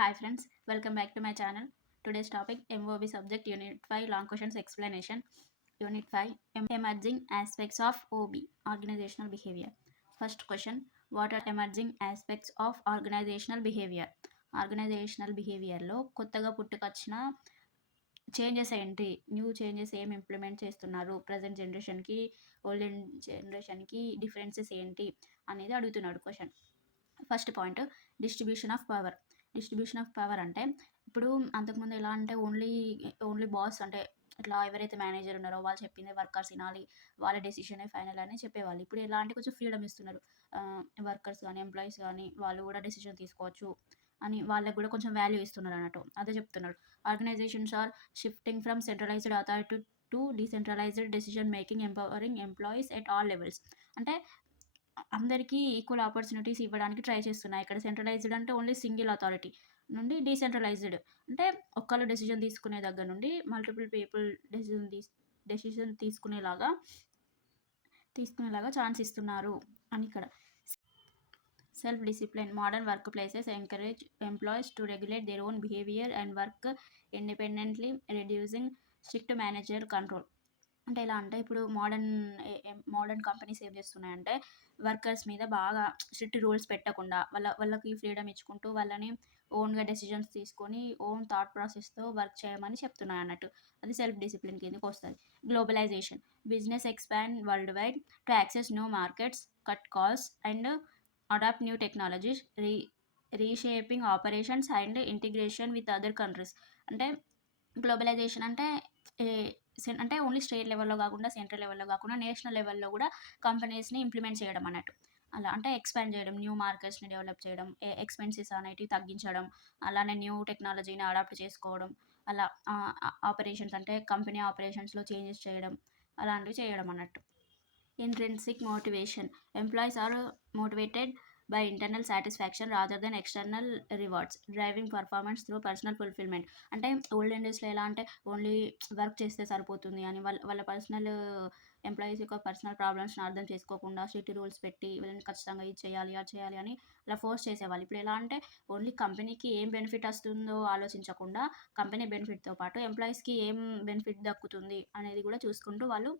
Hi friends, welcome back to my channel. Today's topic MOB subject Unit 5 long questions explanation. Unit 5 emerging aspects of OB organizational behavior. First question, what are emerging aspects of organizational behavior? Organisational బిహేవియర్లో కొత్తగా పుట్టుకొచ్చిన changes ఏంటి, new changes ఏం implement చేస్తున్నారు, present జనరేషన్కి old జనరేషన్కి differences ఏంటి అనేది అడుగుతున్నాడు question. First point, distribution of power. Distribution of power అంటే ఇప్పుడు అంతకుముందు ఎలా అంటే ఓన్లీ బాస్ అంటే ఇట్లా ఎవరైతే మేనేజర్ ఉన్నారో వాళ్ళు చెప్పిందే వర్కర్స్ వినాలి, వాళ్ళ డెసిషనే ఫైనల్ అని చెప్పేవాళ్ళు. ఇప్పుడు ఎలా అంటే కొంచెం ఫ్రీడమ్ ఇస్తున్నారు. వర్కర్స్ కానీ ఎంప్లాయీస్ కానీ వాళ్ళు కూడా డెసిషన్ తీసుకోవచ్చు అని వాళ్ళకి కూడా కొంచెం వాల్యూ ఇస్తున్నారు అన్నట్టు. అదే చెప్తున్నాడు. Organisations are shifting from centralised authority to decentralised decision making, empowering employees at all levels. అంటే అందరికీ ఈక్వల్ ఆపర్చునిటీస్ ఇవ్వడానికి ట్రై చేస్తున్నాయి. ఇక్కడ సెంట్రలైజ్డ్ అంటే ఓన్లీ సింగిల్ అథారిటీ నుండి డీసెంట్రలైజ్డ్ అంటే ఒక్కళ్ళు డెసిషన్ తీసుకునే దగ్గర నుండి మల్టిపుల్ పీపుల్ డెసిషన్ తీసుకునేలాగా ఛాన్స్ ఇస్తున్నారు అని ఇక్కడ. Self discipline. Modern work places encourage employees to regulate their own behaviour and work independently, reducing strict manager control. అంటే ఎలా అంటే ఇప్పుడు మోడర్న్ కంపెనీస్ ఏం చేస్తున్నాయంటే వర్కర్స్ మీద బాగా స్ట్రిక్ట్ రూల్స్ పెట్టకుండా వాళ్ళకి ఫ్రీడమ్ ఇచ్చుకుంటూ వాళ్ళని ఓన్గా డెసిషన్స్ తీసుకొని ఓన్ థాట్ ప్రాసెస్తో వర్క్ చేయమని చెప్తున్నాయి అన్నట్టు. అది సెల్ఫ్ డిసిప్లిన్ కిందకి వస్తుంది. Globalisation. Business expand world wide to access new markets, cut cost and adapt new technologies, reshaping operations and integration with other countries. అంటే గ్లోబలైజేషన్ అంటే ఓన్లీ స్టేట్ లెవెల్లో కాకుండా, సెంట్రల్ లెవెల్లో కాకుండా, నేషనల్ లెవెల్లో కూడా కంపెనీస్ని ఇంప్లిమెంట్ చేయడం అన్నట్టు. అలా అంటే ఎక్స్పాండ్ చేయడం, న్యూ మార్కెట్స్ని డెవలప్ చేయడం, ఎక్స్పెన్సెస్ అనేటివి తగ్గించడం, అలానే న్యూ టెక్నాలజీని అడాప్ట్ చేసుకోవడం, అలా ఆపరేషన్స్ అంటే కంపెనీ ఆపరేషన్స్లో చేంజెస్ చేయడం, అలాంటివి చేయడం అన్నట్టు. Intrinsic motivation. Employees are motivated by internal satisfaction rather than external rewards, driving performance through personal fulfillment. అంటే ఓల్డెన్ డేస్లో ఎలా అంటే ఓన్లీ వర్క్ చేస్తే సరిపోతుంది అని వాళ్ళ పర్సనల్ ఎంప్లాయీస్ యొక్క పర్సనల్ ప్రాబ్లమ్స్ని అర్థం చేసుకోకుండా స్ట్రిక్ట్ రూల్స్ పెట్టి వీళ్ళని ఖచ్చితంగా ఇది చేయాలి అది చేయాలి అని అలా ఫోర్స్ చేసేవాళ్ళు. ఇప్పుడు ఎలా అంటే ఓన్లీ కంపెనీకి ఏం బెనిఫిట్ వస్తుందో ఆలోచించకుండా కంపెనీ బెనిఫిట్తో పాటు ఎంప్లాయీస్కి ఏం బెనిఫిట్ దక్కుతుంది అనేది కూడా చూసుకుంటూ వాళ్ళు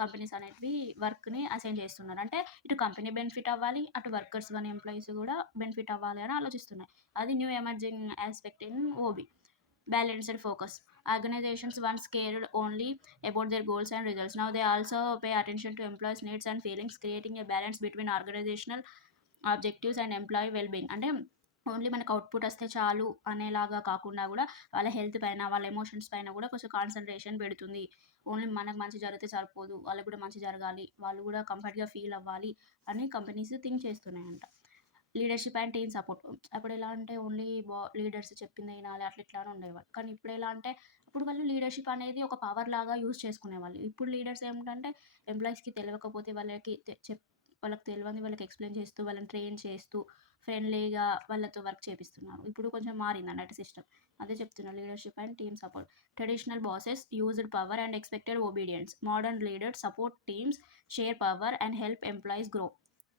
కంపెనీస్ అనేటివి వర్క్ని అసైన్ చేస్తున్నారు. అంటే ఇటు కంపెనీ బెనిఫిట్ అవ్వాలి, అటు వర్కర్స్ కానీ ఎంప్లాయీస్ కూడా బెనిఫిట్ అవ్వాలి అని ఆలోచిస్తున్నాయి. అది new emerging aspect in OB. Balanced focus. Organizations once cared only about their goals and results. Now they also pay attention to employees' needs and feelings, creating a balance between organizational objectives and employee wellbeing. అంటే only మనకు output వస్తే చాలు అనేలాగా కాకుండా కూడా వాళ్ళ health పైన, వాళ్ళ ఎమోషన్స్ పైన కూడా కొంచెం కాన్సన్ట్రేషన్ పెడుతుంది. ఓన్లీ మనకు మంచి జరిగితే సరిపోదు, వాళ్ళకు కూడా మంచి జరగాలి, వాళ్ళు కూడా కంఫర్ట్గా ఫీల్ అవ్వాలి అని కంపెనీస్ థింక్ చేస్తున్నాయంట. Leadership and team support. అప్పుడు ఎలా అంటే ఓన్లీ లీడర్స్ చెప్పింది వినాలి అట్లా ఇట్లా అని ఉండేవాళ్ళు. కానీ ఇప్పుడు ఎలా అంటే అప్పుడు వాళ్ళు లీడర్షిప్ అనేది ఒక పవర్ లాగా యూజ్ చేసుకునేవాళ్ళు. ఇప్పుడు లీడర్స్ ఏమిటంటే ఎంప్లాయీస్కి తెలియకపోతే వాళ్ళకి తెలియని వాళ్ళకి ఎక్స్ప్లెయిన్ చేస్తూ, వాళ్ళని ట్రైన్ చేస్తూ, ఫ్రెండ్లీగా వాళ్ళతో వర్క్ చేపిస్తున్నారు. ఇప్పుడు కొంచెం మారింది అన్నట్టు సిస్టమ్. అదే చెప్తున్నా, leadership and team support. Traditional bosses used power and expected obedience. Modern leaders support teams, share power and help employees grow.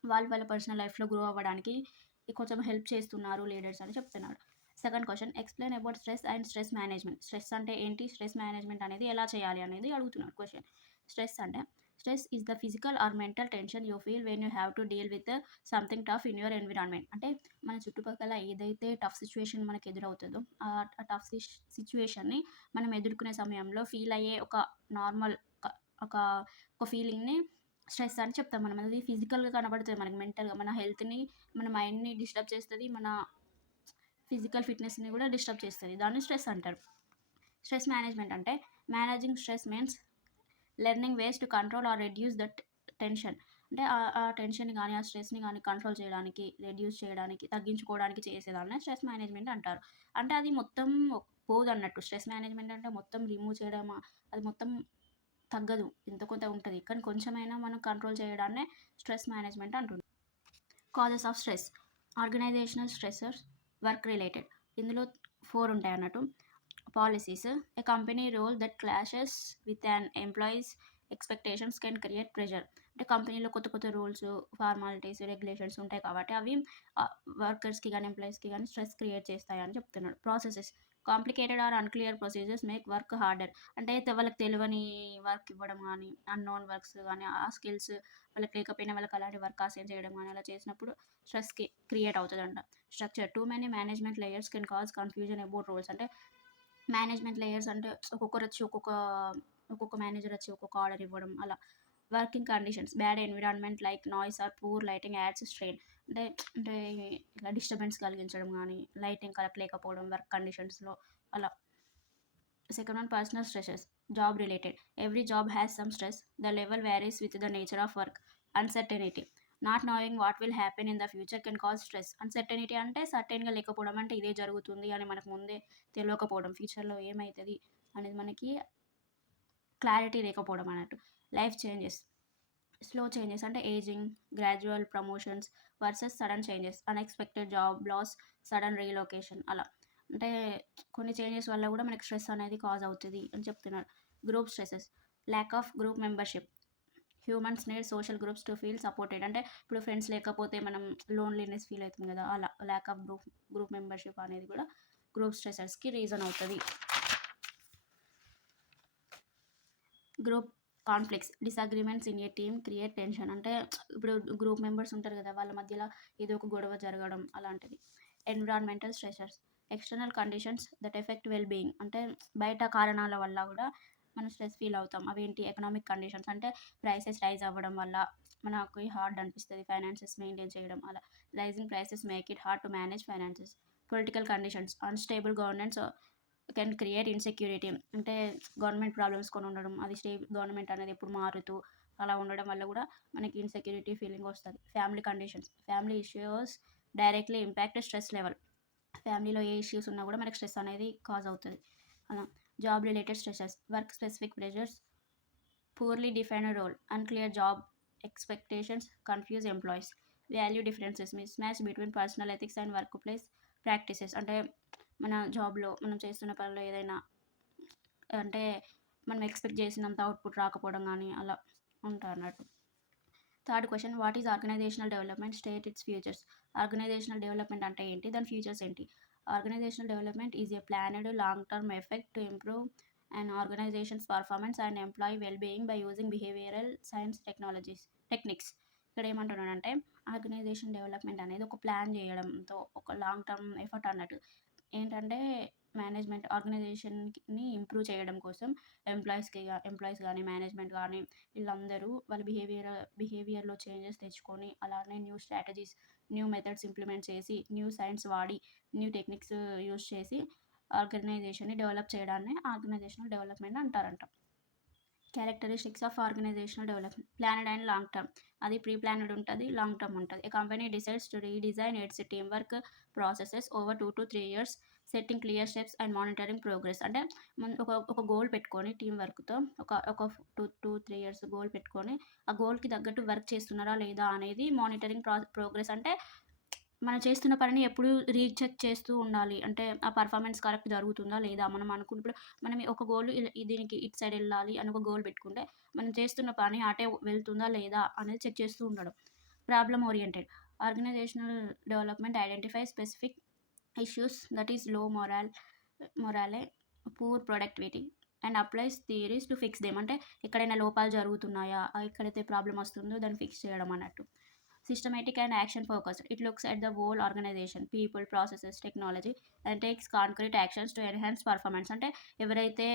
వాళ్ళ పర్సనల్ లైఫ్లో గ్రో అవ్వడానికి కొంచెం హెల్ప్ చేస్తున్నారు లీడర్స్ అని చెప్తున్నాడు. Second question, explain about stress and stress management. Stress అంటే ఏంటి, stress management అనేది ఎలా చేయాలి అనేది అడుగుతున్నాడు question. Stress is the physical or mental tension you feel when you have to deal with something tough in your environment. అంటే మన చుట్టుపక్కల ఏదైతే టఫ్ సిచ్యువేషన్ మనకు ఎదురవుతుందో ఆ టఫ్ సిచ్యువేషన్ని మనం ఎదుర్కొనే సమయంలో ఫీల్ అయ్యే ఒక నార్మల్ ఒక ఫీలింగ్ని స్ట్రెస్ అని చెప్తాం మనం. అది ఫిజికల్గా కనబడుతుంది మనకి, మెంటల్గా మన హెల్త్ని, మన మైండ్ని డిస్టర్బ్ చేస్తుంది, మన ఫిజికల్ ఫిట్నెస్ని కూడా డిస్టర్బ్ చేస్తుంది. దాన్ని స్ట్రెస్ అంటారు. స్ట్రెస్ మేనేజ్మెంట్ అంటే managing stress means learning ways to control or reduce that tension. అంటే ఆ టెన్షన్ని కానీ ఆ స్ట్రెస్ని కానీ కంట్రోల్ చేయడానికి, రెడ్యూస్ చేయడానికి, తగ్గించుకోవడానికి చేసేదాన్ని స్ట్రెస్ మేనేజ్మెంట్ అంటారు. అంటే అది మొత్తం పోదు అన్నట్టు. స్ట్రెస్ మేనేజ్మెంట్ అంటే మొత్తం రిమూవ్ చేయడం, అది మొత్తం తగ్గదు, ఎంత కొంత ఉంటుంది, కానీ కొంచెమైనా మనం కంట్రోల్ చేయడాన్నే స్ట్రెస్ మేనేజ్మెంట్ అంటుంది. Causes of stress. Organisational stressors, work related. ఇందులో 4 ఉంటాయి అన్నట్టు. Policies. A company role that clashes with an employees expectations can create pressure. అంటే కంపెనీలో కొత్త కొత్త రూల్స్, ఫార్మాలిటీస్, రెగ్యులేషన్స్ ఉంటాయి కాబట్టి అవి వర్కర్స్‌కి గాని, ఎంప్లాయీస్‌కి గాని స్ట్రెస్ క్రియేట్ చేస్తాయని చెప్తున్నాడు. Processes complicated or unclear procedures make work harder. అంటే వాళ్ళకి తెలవని వర్క్ ఇవ్వడం గానీ, అన్నోన్ వర్క్స్ గానీ, ఆ స్కిల్స్ వాళ్ళకి లేకపోయినా వాళ్ళకి అలాంటి వర్క్ అసైన్ చేయడం గానీ, అలా చేసినప్పుడు స్ట్రెస్‌కి క్రియేట్ అవుతదంట. Structure too many management layers can cause confusion about roles. అంటే మేనేజ్మెంట్ లేయర్స్ అంటే ఒక్కొక్కరొచ్చి ఒక్కొక్క మేనేజరొచ్చి ఒక్కొక్క ఆర్డర్ ఇవ్వడం అలా. Working conditions bad environment like noise or poor lighting adds strain. అంటే అంటే ఇట్లా డిస్టర్బెన్స్ కలిగించడం గానీ, లైటింగ్ కరెక్ట్ లేకపోవడం వర్క్ కండిషన్స్‌లో అలా. Second one personal stresses job related. Every job has some stress. The level varies with the nature of work. Uncertainty not knowing what will happen in the future can cause stress. Uncertainty అంటే సర్టెన్‌గా లేకపోవడం అంటే ఇదే జరుగుతుంది అని మనకు ముందే తెలవకపోవడం. ఫ్యూచర్‌లో ఏమైతది అనేది మనకి క్లారిటీ లేకపోవడం అన్నట్టు. లైఫ్ చేంజెస్ స్లో చేంజెస్ అంటే ageing, gradual promotions versus sudden changes, unexpected job loss, sudden relocation అలా. అంటే కొన్ని చేంజెస్ వల్ల గూడా మనకి స్ట్రెస్ అనేది కాజ్ అవుతది అని చెప్తున్నారు. Group stresses lack of group membership. Humans need social groups to feel supported. అంటే ఇప్పుడు ఫ్రెండ్స్ లేకపోతే మనం లోన్‌లీనెస్ ఫీల్ అయితుంది గదా! అలా ల్యాక్ ఆఫ్ గ్రూప్ మెంబర్‌షిప్ అనేది గూడా గ్రూప్ స్ట్రెసెస్‌కి రీజన్ అవుతది. Group conflicts, disagreements in a team create tension. అంటే ఇప్పుడు గ్రూప్ మెంబర్స్ ఉంటారు గదా! వాళ్ళ మధ్యలో ఏదో ఒక గొడవ జరగడం అలాంటిది. Environmental stressors, external conditions that effect well being. అంటే బయట కారణాల వల్ల గూడా మనం స్ట్రెస్ ఫీల్ అవుతాం. అవేంటి ఎకనామిక్ కండిషన్స్ అంటే ప్రైసెస్ రైజ్ అవ్వడం వల్ల మనకి హార్డ్ అనిపిస్తది. ఫైనాన్సెస్ మెయింటైన్ చేయడం అలా. Rising prices make it hard to manage finances. Political conditions unstable governance can create insecurity. అంటే గవర్నమెంట్ ప్రాబ్లమ్స్ కొన్ని ఉండడం, అది గవర్నమెంట్ అనేది ఎప్పుడు మారుతూ అలా ఉండడం వల్ల గూడా మనకి ఇన్‌సెక్యూరిటీ ఫీలింగ్ వస్తది. Family conditions, family issues directly impact stress level. ఫ్యామిలీలో ఏ ఇష్యూస్ ఉన్నా గూడా మనకి స్ట్రెస్ అనేది కాజ్ అవుతది. అలా. Job related stresses, work specific pressures, poorly defined role, unclear job expectations, confuse employees. Value differences, mismatch between personal ethics and workplace practices. అంటే మన జాబ్‌లో మనం చేస్తున్న పనిలో ఏదైనా అంటే మనం ఎక్స్‌పెక్ట్ చేసినంత అవుట్‌పుట్ రాకపోవడం గానీ అలా ఉంటాయన్నట్టు. Third question what is organisational development state its futures. Organisational development అంటే ఏంటి? దాని ఫ్యూచర్స్ ఏంటి? Organisational development is a planned long term effect to improve an organisation's performance and employee well being by using behavioural science techniques. ఇక్కడ ఏమంటున్నాడంటే organisation development అనేది ఒక plan చేయడంతో ఒక లాంగ్ టర్మ్ ఎఫర్ట్ అన్నట్టు. ఏంటంటే మేనేజ్మెంట్ ఆర్గనైజేషన్‌ని ఇంప్రూవ్ చేయడం కోసం ఎంప్లాయీస్ గానీ, మేనేజ్మెంట్ గానీ వీళ్ళందరూ వాళ్ళ బిహేవియర్‌లో చేంజెస్ తెచ్చుకొని, అలానే new strategies, new methods implement చేసి, న్యూ సైన్స్ వాడి, న్యూ టెక్నిక్స్ యూజ్ చేసి ఆర్గనైజేషన్‌ని డెవలప్ చేయడాన్నే ఆర్గనైజేషనల్ డెవలప్‌మెంట్ అంటారంట. Characteristics of organisational development planned and long term. అది ప్రీ ప్లాన్డ్ ఉంటది. లాంగ్ టర్మ్ ఉంటది. A company decides to redesign its team work processes over 2-3 years setting clear steps and monitoring progress. అంటే ఒక goal పెట్టుకొని team వర్క్‌తో ఒక 2-3 years goal పెట్టుకొని, ఆ గోల్‌కి తగ్గట్టు వర్క్ చేస్తున్నారా లేదా అనేది మానిటరింగ్ ప్రోగ్రెస్. అంటే మనం చేస్తున్న పనిని ఎప్పుడు రీచెక్ చేస్తూ ఉండాలి. అంటే ఆ పర్ఫార్మెన్స్ కరెక్ట్ జరుగుతుందా లేదా? మనం అనుకున్నప్పుడు మనం ఒక గోల్ దీనికి ఇటు సైడ్ ఎళ్ళాలి అని ఒక గోల్ పెట్టుకుంటే, మనం చేస్తున్న పని అటే వెళ్తుందా లేదా అనేది చెక్ చేస్తూ ఉండడం. Problem oriented organisational development identify specific issues that is low morale, poor productivity and applies theories to fix them. అంటే ఎక్కడైనా లోపాలు జరుగుతున్నాయా? ఎక్కడైతే ప్రాబ్లమ్ వస్తుందో దాన్ని ఫిక్స్ చేయడం అన్నట్టు. Systematic and action focused. It looks at the whole organization, people, processes, technology and takes concrete actions to enhance performance. అంటే ఎవరైతే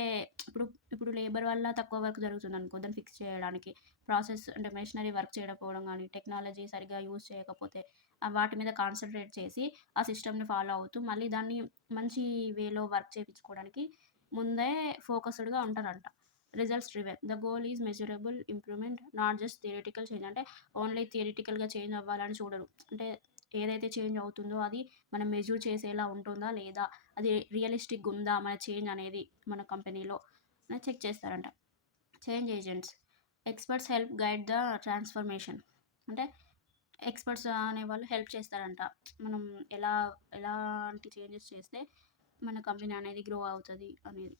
ఇప్పుడు ఇప్పుడు లేబర్ వల్ల తక్కువ వర్క్ జరుగుతుందనుకో దాన్ని ఫిక్స్ చేయడానికి ప్రాసెస్ అంటే మెషినరీ వర్క్ చేయకపోవడం గానీ, టెక్నాలజీ సరిగ్గా యూజ్ చేయకపోతే వాటి మీద కాన్సంట్రేట్ చేసి ఆ సిస్టమ్‌ని ఫాలో అవుతూ మళ్ళీ దాన్ని మంచి వేలో వర్క్ చేపించుకోవడానికి ముందే ఫోకస్డ్‌గా ఉంటారంట. Results driven. The goal is measurable improvement not just theoretical change. అంటే ఓన్లీ థియరిటికల్‌గా చేంజ్ అవ్వాలని చూడరు. అంటే ఏదైతే చేంజ్ అవుతుందో అది మనం మెజర్ చేసేలా ఉంటుందా లేదా? అది రియలిస్టిక్‌గా ఉందా మన చేంజ్ అనేది మన కంపెనీలో అని చెక్ చేస్తారంట. Change agents. Experts help guide the transformation. అంటే ఎక్స్‌పర్ట్స్ అనేవాళ్ళు హెల్ప్ చేస్తారంట. మనం ఎలా ఎలాంటి చేంజెస్ చేస్తే మన కంపెనీ అనేది గ్రో అవుతది అనేది.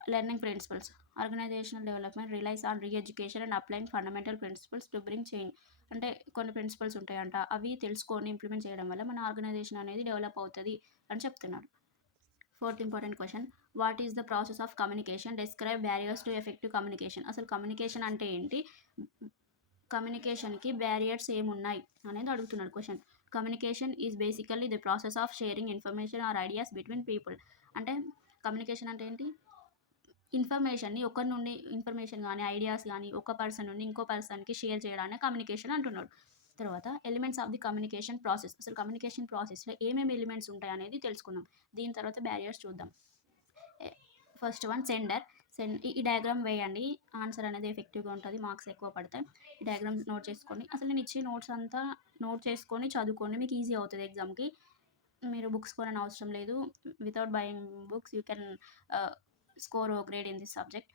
Learning principles. Organisational development relies on reeducation and applying fundamental principles to bring change. అంటే కొన్ని ప్రిన్సిపల్స్ ఉంటాయంట, అవి తెలుసుకొని ఇంప్లిమెంట్ చేయడం వల్ల మన ఆర్గనైజేషన్ అనేది డెవలప్ అవుతుంది అని చెప్తున్నారు. Fourth important question, what is the process of communication, describe barriers to effective communication. అసలు కమ్యూనికేషన్ అంటే ఏంటి, కమ్యూనికేషన్కి బ్యారియర్స్ ఏమున్నాయి అనేది అడుగుతున్నాడు question. Communication is basically the process of sharing information are ideas between people. అంటే కమ్యూనికేషన్ అంటే ఏంటి, ఇన్ఫర్మేషన్ని ఒకరి నుండి ఇన్ఫర్మేషన్ కానీ ఐడియాస్ కానీ ఒక పర్సన్ నుండి ఇంకో పర్సన్కి షేర్ చేయడాన్ని కమ్యూనికేషన్ అంటున్నాడు. తర్వాత elements of the communication process, అసలు కమ్యూనికేషన్ ప్రాసెస్లో ఏమేమి ఎలిమెంట్స్ ఉంటాయి అనేది తెలుసుకుందాం. దీని తర్వాత బ్యారియర్స్ చూద్దాం. First one sender. ఈ డయాగ్రామ్ వేయండి, ఆన్సర్ అనేది ఎఫెక్టివ్గా ఉంటుంది, మార్క్స్ ఎక్కువ పడతాయి. ఈ డయాగ్రామ్ నోట్ చేసుకోండి. అసలు నేను ఇచ్చే నోట్స్ అంతా నోట్ చేసుకొని చదువుకోండి, మీకు ఈజీ అవుతుంది ఎగ్జామ్కి. మీరు బుక్స్ కొనని అవసరం లేదు. Without buying books you can score a grade in this subject.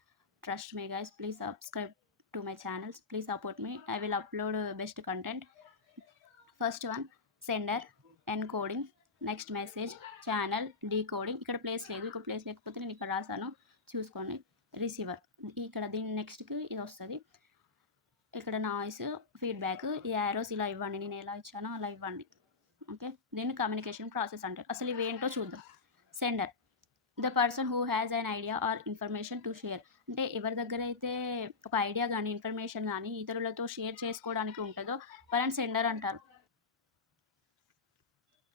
Trust me guys, please subscribe to my channels, please support me, I will upload best content. First one sender, encoding, next message, channel, decoding. ఇక్కడ place లేదు, ఇక్కడ place లేకపోతే నేను ఇక్కడ రాసాను చూసుకోండి. Receiver, ఇక్కడ దీని నెక్స్ట్కి ఇది వస్తుంది. ఇక్కడ నాయిస్, ఫీడ్బ్యాక్, ఈ యారోస్ ఇలా ఇవ్వండి, నేను ఎలా ఇచ్చానో అలా ఇవ్వండి. ఓకే, దీన్ని కమ్యూనికేషన్ ప్రాసెస్ అంటారు. అసలు ఇవేంటో చూద్దాం. Sender, the person who has an idea or information to share. అంటే ఎవరి దగ్గర అయితే ఒక ఐడియా కానీ ఇన్ఫర్మేషన్ కానీ ఇతరులతో షేర్ చేసుకోవడానికి ఉంటుందో వాళ్ళని సెండర్ అంటారు.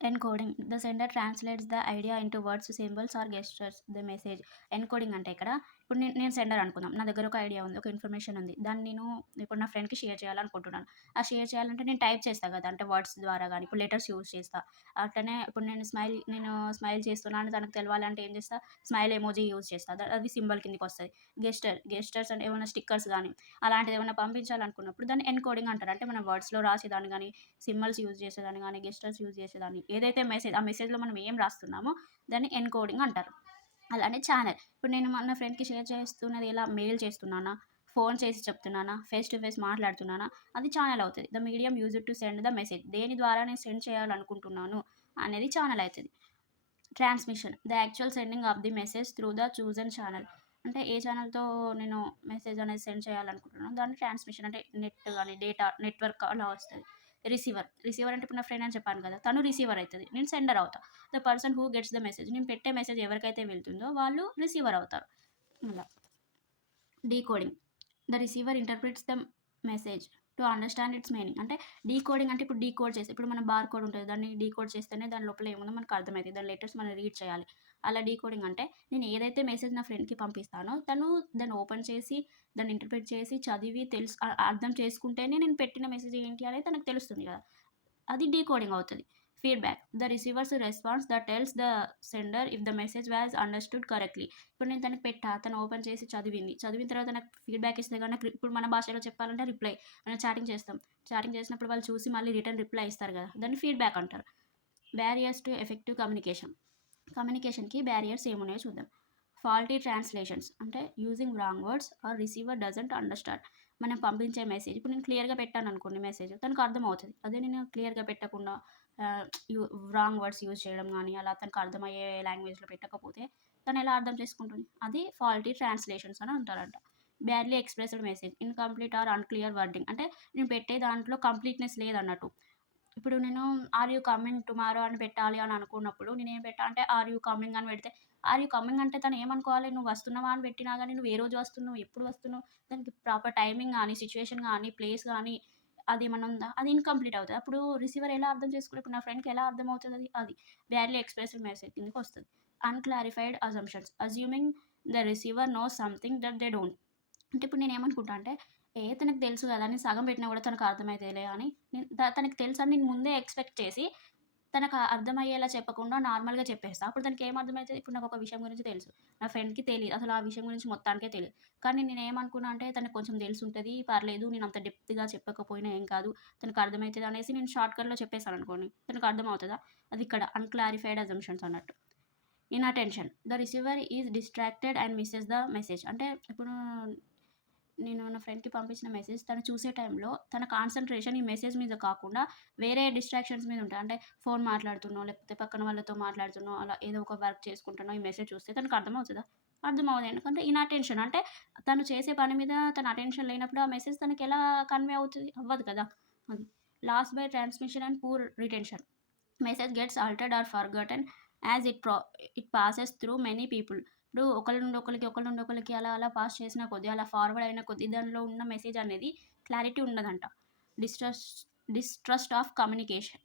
Encoding, the sender translates the idea into words, symbols or gestures the message. Encoding అంటే ఇక్కడ ఇప్పుడు నేను సెండర్ అనుకుందాం, నా దగ్గర ఒక ఐడియా ఉంది, ఒక ఇన్ఫర్మేషన్ ఉంది, దాన్ని నేను ఇప్పుడు నా ఫ్రెండ్కి షేర్ చేయాలనుకుంటున్నాను. ఆ షేర్ చేయాలంటే నేను టైప్ చేస్తాను కదా, అంటే వర్డ్స్ ద్వారా కానీ ఇప్పుడు లెటర్స్ యూజ్ చేస్తా. అట్లనే ఇప్పుడు నేను స్మైల్ చేస్తున్నాను తనకు తెలవాలంటే ఏం చేస్తా, స్మైల్ ఎమోజీ యూజ్ చేస్తా, అది సింబల్ కిందకి వస్తుంది. గెస్టర్స్ అంటే ఏమైనా స్టిక్కర్స్ కానీ అలాంటిది ఏమైనా పంపించాలనుకున్నప్పుడు దాన్ని ఎన్కోడింగ్ అంటారు. అంటే మనం వర్డ్స్లో రాసేదాన్ని కానీ సింబల్స్ యూజ్ చేసేదాన్ని కానీ గెస్టర్స్ యూజ్ చేసేదాన్ని, ఏదైతే మెసేజ్ ఆ మెసేజ్లో మనం ఏం రాస్తున్నామో దాన్ని ఎన్కోడింగ్ అంటారు. అలానే ఛానల్, ఇప్పుడు నేను మన ఫ్రెండ్కి షేర్ చేస్తున్నది ఎలా, మెయిల్ చేస్తున్నానా, ఫోన్ చేసి చెప్తున్నానా, ఫేస్ టు ఫేస్ మాట్లాడుతున్నానా, అది ఛానల్ అవుతుంది. The medium use to send the message, దేని ద్వారా నేను సెండ్ చేయాలనుకుంటున్నాను అనేది ఛానల్ అవుతుంది. Transmission, the actual sending of the message through the chosen channel. అంటే ఏ ఛానల్తో నేను మెసేజ్ అనేది సెండ్ చేయాలనుకుంటున్నాను దాన్ని ట్రాన్స్మిషన్, అంటే నెట్ కానీ డేటా నెట్వర్క్ అలా వస్తుంది. రిసీవర్ అంటే ఇప్పుడు నా ఫ్రెండ్ అని చెప్పాను కదా, తను రిసీవర్ అవుతుంది, నేను సెండర్ అవుతా. The person who gets the message, నేను పెట్టే మెసేజ్ ఎవరికైతే వెళ్తుందో వాళ్ళు రిసీవర్ అవుతారు. అలా decoding, the receiver interprets the message to understand it's meaning. అంటే డీకోడింగ్ అంటే ఇప్పుడు డీకోడ్ చేస్తే ఇప్పుడు మన బార్ కోడ్ ఉంటుంది, దాన్ని డీకోడ్ చేస్తేనే దాని లోపల ఏముందో మనకు అర్థమవుతుంది, దాని లెటర్స్ మనం రీడ్ చేయాలి. అలా డీకోడింగ్ అంటే నేను ఏదైతే మెసేజ్ నా ఫ్రెండ్కి పంపిస్తానో తను దాన్ని ఓపెన్ చేసి దాన్ని ఇంటర్ప్రిట్ చేసి చదివి అర్థం చేసుకుంటేనే నేను పెట్టిన మెసేజ్ ఏంటి అనేది తనకు తెలుస్తుంది కదా, అది డీకోడింగ్ అవుతుంది. Feedback, the receivers response that tells the sender if the message was understood correctly. ఇప్పుడు నేను తనకి పెట్టా, తను ఓపెన్ చేసి చదివిన తర్వాత నాకు ఫీడ్బ్యాక్ ఇస్తే కానీ నాకు ఇప్పుడు మన భాషలో చెప్పాలంటే రిప్లై, మనం చాటింగ్ చేసినప్పుడు వాళ్ళు చూసి మళ్ళీ రిటర్న్ రిప్లై ఇస్తారు కదా, దాన్ని ఫీడ్బ్యాక్ అంటారు. బ్యారియర్స్ టు ఎఫెక్టివ్ కమ్యూనికేషన్కి బ్యారియర్స్ ఏమున్నాయో చూద్దాం. ఫాల్టీ ట్రాన్స్లేషన్స్, అంటే using wrong words or receiver doesn't understand. మనం పంపించే మెసేజ్ ఇప్పుడు నేను క్లియర్గా పెట్టాను అనుకోండి, మెసేజ్ తనకు అర్థమవుతుంది. అదే నేను క్లియర్గా పెట్టకుండా రాంగ్ వర్డ్స్ యూజ్ చేయడం కానీ అలా తనకు అర్థమయ్యే లాంగ్వేజ్లో పెట్టకపోతే తను ఎలా అర్థం చేసుకుంటుంది, అది ఫాల్టీ ట్రాన్స్లేషన్స్ అని అంటారంట. Badly expressed message, incomplete or unclear wording, అంటే నేను పెట్టే దాంట్లో కంప్లీట్నెస్ లేదన్నట్టు. ఇప్పుడు నేను ఆర్ యూ కమింగ్ టుమారో అని పెట్టాలి అని అనుకున్నప్పుడు నేను ఏం పెట్టా అంటే ఆర్ యూ కమింగ్ అని పెడితే, ఆర్ యూ కమింగ్ అంటే తను ఏమనుకోవాలి, నువ్వు వస్తున్నావా అని పెట్టినా కానీ నువ్వు ఏ రోజు వస్తున్నావు, ఎప్పుడు వస్తున్నావు, దానికి ప్రాపర్ టైమింగ్ కానీ సిచ్యువేషన్ కానీ ప్లేస్ కానీ అది ఏమన్నా ఉందా, అది ఇన్కంప్లీట్ అవుతుంది. అప్పుడు రిసీవర్ ఎలా అర్థం చేసుకుంటే ఇప్పుడు నా ఫ్రెండ్కి ఎలా అర్థం అవుతుంది, అది బ్యాడ్లీ ఎక్స్ప్రెస్డ్ మెసేజ్ కిందకి వస్తుంది. Unclarified assumptions, assuming the receiver knows something that they don't. అంటే ఇప్పుడు నేను ఏమనుకుంటా అంటే తనకు తెలుసు కదా, నేను సగం పెట్టినా కూడా తనకు అర్థమైతేలే అని నేను తనకి తెలుసు అని నేను ముందే ఎక్స్పెక్ట్ చేసి తనకు అర్థమయ్యేలా చెప్పకుండా నార్మల్గా చెప్పేస్తా. అప్పుడు తనకి ఏం అర్థమవుతుంది, ఇప్పుడు నాకు ఒక విషయం గురించి తెలుసు, నా ఫ్రెండ్కి తెలియదు, అసలు ఆ విషయం గురించి మొత్తానికే తెలియదు. కానీ నేను ఏమనుకున్నా అంటే తనకు కొంచెం తెలిసి ఉంటుంది, పర్లేదు నేను అంత డెప్త్గా చెప్పకపోయినా ఏం కాదు, తనకు అర్థమవుతుంది అనేసి నేను షార్ట్కట్లో చెప్పేసాను అనుకోండి, తనకు అర్థమవుతుందా, అది ఇక్కడ అన్క్లారిఫైడ్ అజంప్షన్స్ అన్నట్టు. Inattention, the receiver is distracted and missus the message. అంటే ఇప్పుడు నేను నా ఫ్రెండ్కి పంపించిన మెసేజ్ తను చూసే టైంలో తన కాన్సన్ట్రేషన్ ఈ మెసేజ్ మీద కాకుండా వేరే డిస్ట్రాక్షన్స్ మీద ఉంటాయి. అంటే ఫోన్ మాట్లాడుతున్నావు, లేకపోతే పక్కన వాళ్ళతో మాట్లాడుతున్నావు, అలా ఏదో ఒక వర్క్ చేసుకుంటున్నావు, ఈ మెసేజ్ చూస్తే తనకు అర్థమవుతుందా, అర్థమవ్వదు. ఎందుకంటే ఇన్‌అటెన్షన్ అంటే తను చేసే పని మీద తన అటెన్షన్ లేనప్పుడు ఆ మెసేజ్ తనకెలా కన్వే అవుతది? అవ్వదు కదా! అది. Loss by transmission and poor retention. Message gets altered or forgotten as it passes through many people. ఇప్పుడు ఒకళ్ళ నుండి ఒకళ్ళకి, ఒకళ్ళ నుండి ఒకళ్ళకి అలా అలా పాస్ చేసిన కొద్దీ, అలా ఫార్వర్డ్ అయిన కొద్దీ దానిలో ఉన్న మెసేజ్ అనేది క్లారిటీ ఉండదంట. Distrust distrust of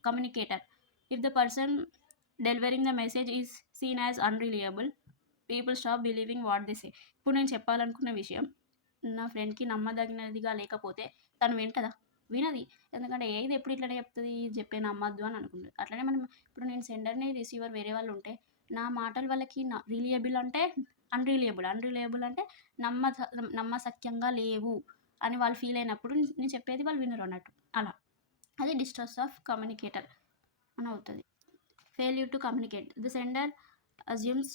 communicator. If the person delivering the message is seen as unreliable, people stop believing what they say. ఇప్పుడు నేను చెప్పాలనుకున్న విషయం నా ఫ్రెండ్‌కి నమ్మదగినదిగా లేకపోతే తను వింటదా? వినది. ఎందుకంటే ఇది ఎప్పుడు ఇట్లనే చెప్తది, ఇది చెప్తే నమ్మద్దు అని అనుకుంటది. అట్లనే మనం ఇప్పుడు నేను సెండర్‌ని, రిసీవర్ వేరే వాళ్ళుంటే నా మాటలు వాళ్ళకి రిలయబుల్ అంటే అన్‌రిలయబుల్. అన్‌రిలయబుల్ అంటే నమ్మస నమ్మశక్యంగా లేవు అని వాళ్ళు ఫీల్ అయినప్పుడు నేను చెప్పేది వాళ్ళు వినరన్నట్టు. అలా. అది డిస్ట్రస్ట్ ఆఫ్ కమ్యూనికేటర్ అని అవుతది. Failure to communicate. The sender assumes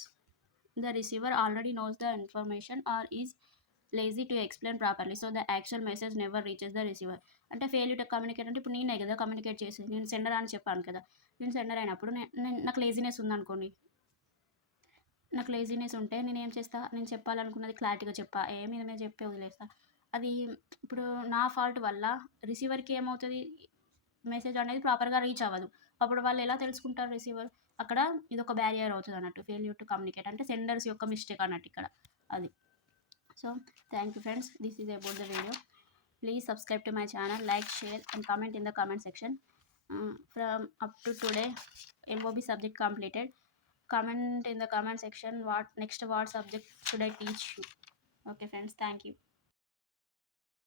the receiver already knows the information or is lazy to explain properly, so the actual message never reaches the receiver. అంటే ఫెయిల్యూర్ టు కమ్యూనికేట్ అంటే ఇప్పుడు నేనే కదా communicate చేసేది. నేను sender అని చెప్పాను కదా! నేను సెండర్ అయినప్పుడు నాకు లేజినెస్ ఉందనుకోండి. నాకు లేజినెస్ ఉంటే నేనేం చేస్తా, నేను చెప్పాలనుకున్నది క్లారిటీగా చెప్పా. మీద చెప్పి వదిలేస్తా. అది ఇప్పుడు నా ఫాల్ట్ వల్ల రిసీవర్‌కి ఏమవుతది, మెసేజ్ అనేది ప్రాపర్‌గా రీచ్ అవ్వదు. అప్పుడు వాళ్ళు ఎలా తెలుసుకుంటారు రిసీవర్? అక్కడ ఇదొక బ్యారియర్ అవుతదన్నట్టు. ఫెయిల్యూర్ టు కమ్యూనికేట్ అంటే సెండర్స్ యొక్క మిస్టేక్ అన్నట్టు ఇక్కడ. అది. So, thank you friends. This is about the video. Please subscribe to my channel, like, share and comment in the comment section. From up to today, MOB subject completed. Comment in the comment section what subject should I teach you. Okay friends, thank you.